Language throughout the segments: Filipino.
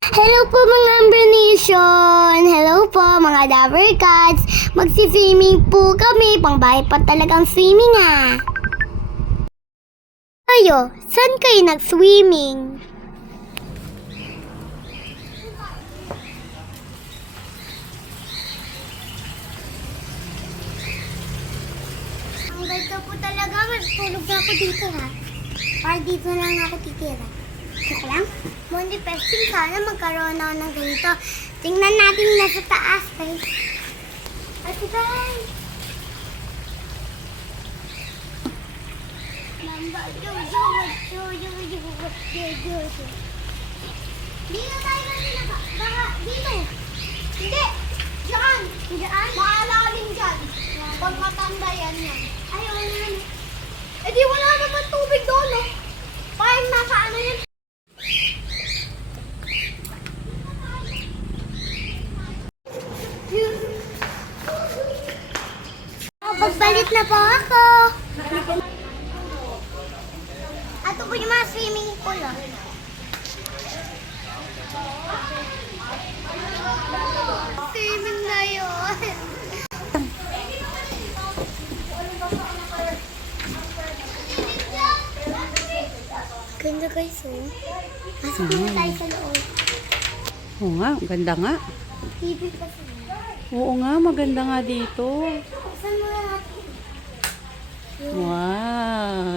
Hello po mga Ambra Nation! Hello po mga Dabber Cats! Magsi-swimming po kami, pangbahay pa talagang swimming Kayo, saan kayo nag-swimming? Ang ganda po talaga, matulog na ako dito Para dito lang ako titira. Joke lang. Monday Pesting, sana magkaroon ako ng ganito. Tingnan natin yung nasa taas, guys. Ate, guys. Mamba, yo. Dito tayo kanina ba? Baka, dito. Hindi. Diyan. Diyan? Maalalim dyan. Pag matanda yan. Ay, wala naman. Eh, di wala naman tubig doon, no? Parang nasa ano yan. Pagbalik na po ako. Ato po yung mga swimming pool. Swimming na yun. Ganda guys, Masok na tayo sa loob. Oo nga, ganda nga. TV kasi. Oo nga, maganda nga dito. Buksan mo na natin. Wow.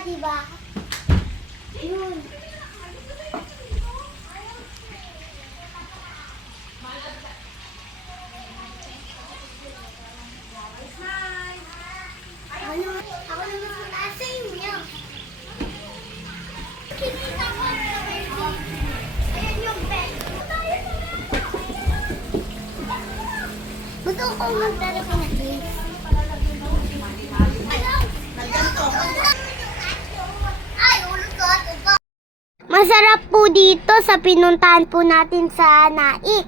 Diba? Yun. Ako naman mataas sa inyo. Kinita ko na ayan yung bed. Gusto ko magdala ko na please. Masarap po dito sa pinuntahan po natin sa Naik.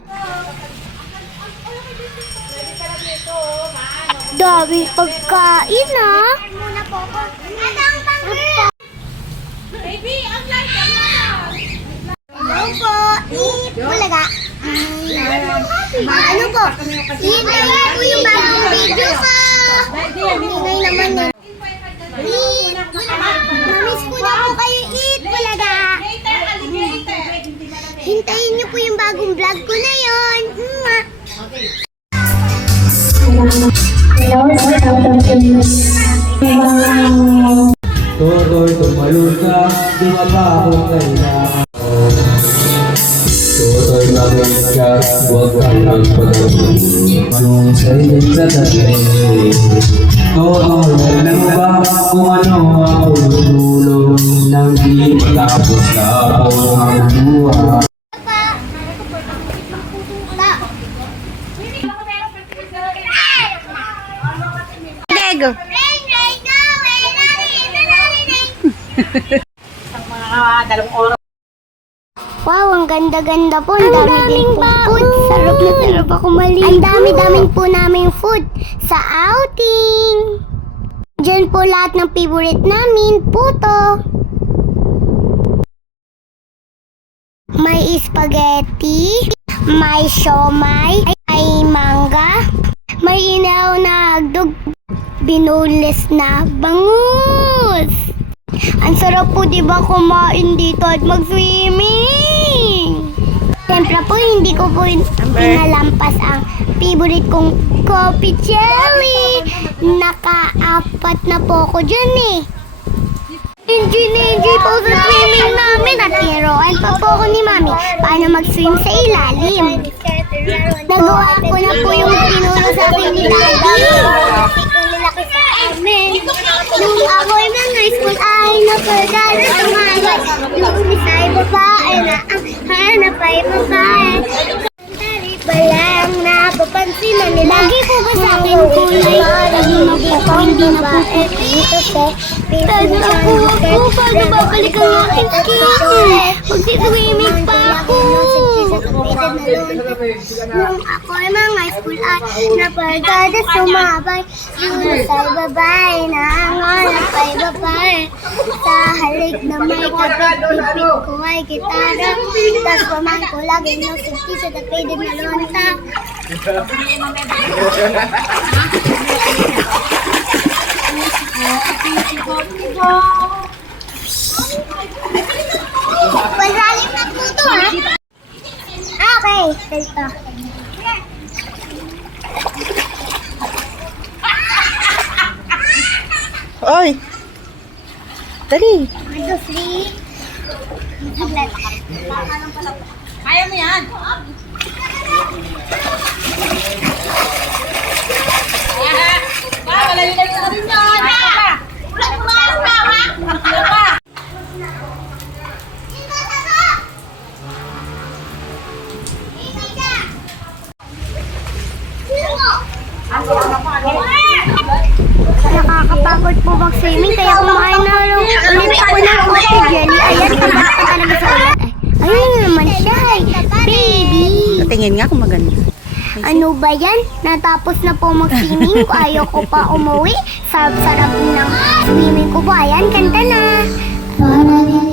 Daming pagkain Muna po ako. Atang pangkir! Baby, ang light! Hello po! Bulaga! Ano po? Hintayin po yung bagong video ko! Hingay naman Mamiss ko na po kayo, Bulaga! Hintayin niyo po yung bagong vlog ko na yon. Toto'y tumayo ka, di mapahong kailangan. Toto'y mag-ingat, huwag kang magpagawin. Anong sa'yo sa tabi? Toto'y alam mo ba kung ano ang ululong nang di matapos na ako ang buhay? Diego! Wow, ang ganda-ganda po. Ang dami-daming food. Sarap na sarap ako maligo. Ang dami-daming po namin food sa outing. Diyan po lahat ng favorite namin, puto. May spaghetti, may siomay, may mangga, may inaw na hagdog, binulis na bangus. Ang sarap po diba kumain dito at mag-swimming? Siyempre po hindi ko po pinalampas ang favorite kong coffee jelly. Naka-apat na po ako dyan Enjoy po sa swimming namin at tinuruan pa po ako ni Mami paano mag-swim sa ilalim. Nagawa ko na po yung tinuro sa akin ni Daddy. Nilaki sa amin. Nung ako ay mga high school ay napagana tumagal. Yung isa'y babae na ang hanap ay babae. Ba lang napapansin na nila. Lagi po ba sa akin kulay? Lagi na po ko hindi na po dito sa Paano ako? Paano babalik ang aking skin? Magsi-swimming pa ako. na lunta. Nung ako'y mga school ay napagada sumabay. Yun sa'y babae na hangalap ay babae. Sa halik na may kapit-pipit ko ay gitara. Tas paman ko lagi ng safety sa tapidid na lunta. Pasalim na po ito, ha? Okay, ito. Oy! Dali! 1, 2, 3. Saglit. Kaya mo yan. Malayo-layo na rin yan. Nakakapagod po mag-swimming kaya kumain na ulit ako ng coffee jelly. Ayan, tabak ka talaga sa ulat. Ayun naman siya, baby. Tingin nga kung maganda. Ano ba yan? Natapos na po mag-swimming ko. Ayaw ko pa umuwi. Sarap-sarap ng swimming ko po. Ayan, kanta na. Para din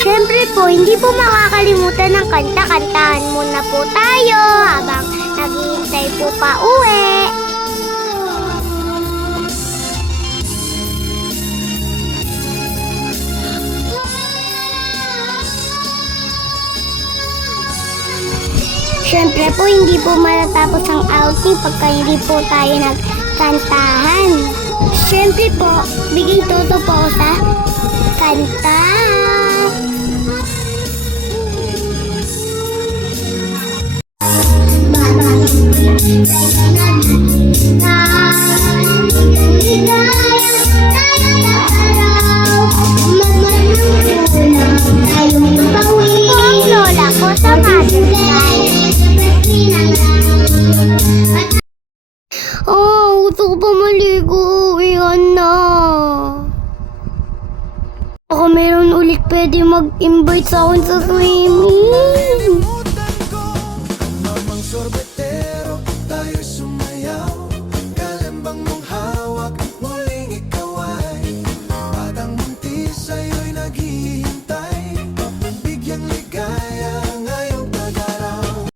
Siyempre po, hindi po makakalimutan ng kanta. Kantahan muna po tayo habang naghihintay po pa uwi. Siyempre po, hindi po matatapos ang outing pagka hindi po tayo nagkantahan. Siyempre po, bigay toto po ako sa kanta. Ang lola ko sa oh, gusto ko pa maligo. Iyan na. Baka meron ulit pwede mag-invite sa akin sa swimming.